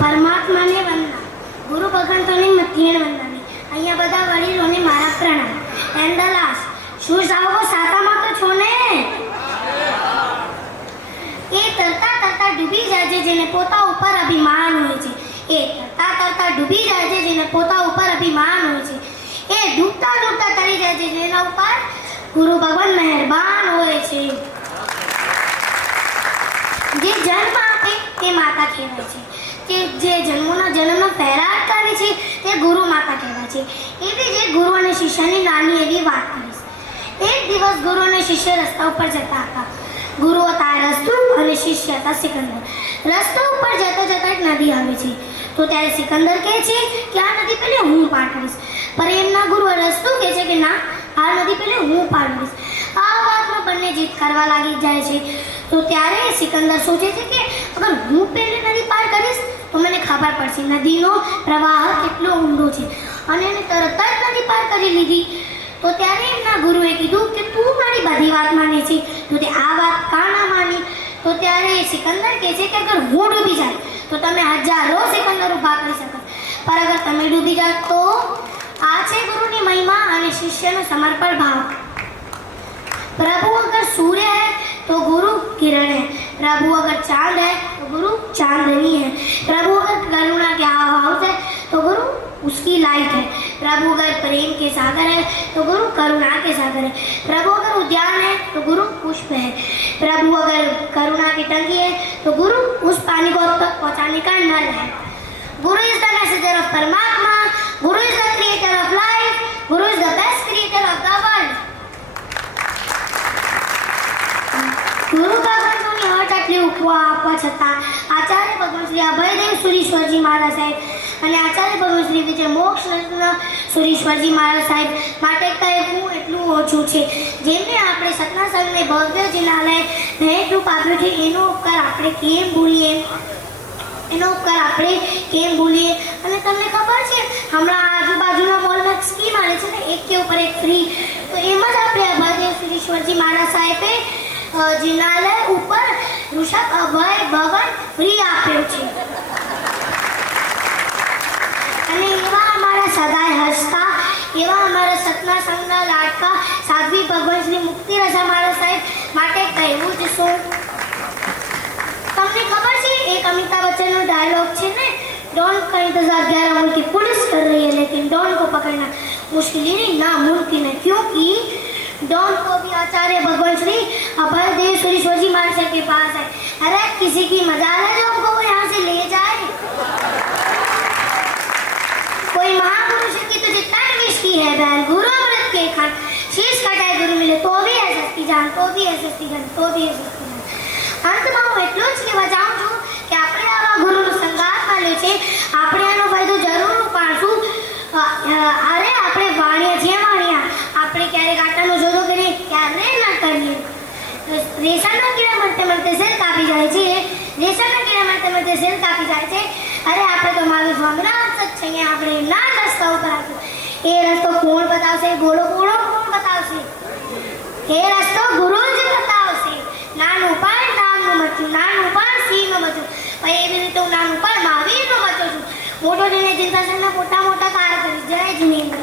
પરમાત્માને વંદના, ગુરુ ભગવંતોને મધ્યેણ વંદના. અહીંયા બધા વડીલોને મારા પ્રણામ. એન્ડ ધ લાસ્ટ, શું સાવો સાતામાં તો છો ને? એ તરતા તરતા ડૂબી જાય છે જેને પોતા ઉપર અભિમાન હોય છે. એ તરતા તરતા ડૂબી જાય છે જેને પોતા ઉપર અભિમાન હોય છે. એ ડૂબતા ડૂબતા તરી જાય છે જેના ઉપર ગુરુ ભગવાન મહેરબાન હોય છે. જે જન્મ આપે તે માતા કહેવાય છે. જે જન્મનો પહેરાટ કરે છે તે ગુરુ માતા કહેવાય છે. એવી જે ગુરુ અને શિષ્યની નાની એવી વાત કરીશ. એક દિવસ ગુરુ અને શિષ્ય રસ્તા ઉપર જતા હતા. ગુરુ હતા રસ્તુ અને શિષ્ય હતા સિકંદર. રસ્તા ઉપર જતા જતા એક નદી આવે છે. તો ત્યારે સિકંદર કહે છે કે આ નદી પહેલે હું પાર કરીશ. પર એમના ગુરુ રસ્તુ કહે છે કે ના, આ નદી પહેલે હું પાર કરીશ. આ વાતમાં બંને જીત કરવા લાગી જાય છે. તો ત્યારે સિકંદર સોચે છે કે અગર હું પહેલે નદી પાર કરીશ તો મને ખબર પડશે નદીનો પ્રવાહ કેટલો ઊંડો છે. અને એને તરત જ નદી પાર કરી લીધી. તો ત્યારે એમના ગુરુએ કીધું કે તું મારી બધી વાત માને છે, તો તે આ વાત કા ના માની? તો ત્યારે સિકંદર કહે છે કે અગર હું ડૂબી જાય તો તમે હજારો સિકંદર ઊભા કરી શકો, પર અગર તમે ડૂબી જાઓ તો? આ છે ગુરુની મહિમા અને શિષ્યનો સમર્પણ ભાવ. प्रभु अगर सूर्य है तो गुरु किरण है, प्रभु अगर चांद है तो गुरु चांदनी है, प्रभु अगर करुणा के आवाज है तो गुरु उसकी लाइट है, प्रभु अगर प्रेम के सागर है तो गुरु करुणा के सागर है, प्रभु अगर उद्यान है तो गुरु पुष्प है, प्रभु अगर करुणा की टंकी है तो गुरु उस पानी को अब तक पहुँचाने का नल है. गुरु इज द मैसेजर ऑफ परमात्मा, guru is the creator of life, guru is the best creator of the world. ગુરુ ભગવંતોની હઠ આટલી ઉપવા આપવા છતાં આચાર્ય ભગવાન શ્રી અભયદેવ સુરીશ્વરજી મહારાજ સાહેબ અને આચાર્ય ભગવાન શ્રી વિજય મોક્ષ રત્ન સુરીશ્વરજી મહારાજ સાહેબ માટે કહેવું એટલું ઓછું છે. જેમને આપણે સતના સંઘને ભવ્ય જિનાલય ભેટરૂપ આપ્યું છે એનો ઉપકાર આપણે કેમ ભૂલીએ? અને તમને ખબર છે હમણાં આજુબાજુના મોલમાં સ્કીમ આવે છે ને, એક કે ઉપર એક ફ્રી. તો એમાં જ આપણે અભયદેવ સુરીશ્વરજી મહારાજ સાહેબે જિનાલય ઉપર ઋષભ અભય ભવન ફ્રી આપ્યો છે. અને એવા અમારા સદાય હસતા એવા અમારા સતના સંઘના લાડકા સાધ્વી ભગવાન શ્રી મુક્તિ રજા મહારાજ સાહેબ માટે કહેવું જ શું? તમને ખબર છે એક અમિતાભ બચ્ચનનો ડાયલોગ છે ને, डॉन का इंतजार 11 मुल्क की पुलिस कर रही है लेकिन डॉन को पकड़ना मुश्किल ही नहीं नामुमकिन है, क्योंकि डॉन को भी आचार्य भगवान श्री अभयदेव सुरीश्वरजी महाराज के पास है. अरे किसी की मजाल है जो हमको यहाँ से ले जाए? कोई महापुरुष की तो जितना विश की है बहन, गुरु अमृत के खान शीश कटाए गुरु मिले तो भी है सस्ती जान, तो भी है सस्ती जान, तो भी है सस्ती जान. અંતમાં હું એટલું જ કહેવા ચાહું છું કે આપણે આવા ગુરુનો સંગાત મળ્યો છે, આપણે આનો ફાયદો જરૂર ઉપાડશું. અરે આપણે વાણિયા છીએ વાણિયા, આપણે ક્યારેક આટાનો જોડો કરીએ ક્યારે ના કરીએ. રેસાના કીડા મળતે મળતે સેલ કાપી જાય છે, રેસાના કીડા મળતે મળતે સેલ કાપી જાય છે. અરે આપણે તો મારું સ્વામિનાથ જ છે, આપણે ના જ રસ્તા ઉપર આપ્યું. એ રસ્તો કોણ બતાવશે? ઘોડો ઘોડો કોણ બતાવશે? એ રસ્તો ગુરુ જ બતાવશે. નાનું પણ નામનું મચ્યું, નાનું પણ સિંહનું મચ્યું, પણ એવી રીતે હું નાનું પણ મહાવીરનું મચ્યો છું. મોટો જઈને ચિંતા મોટા મોટા કાર્ય કરી. જય જીનેન્દ્ર.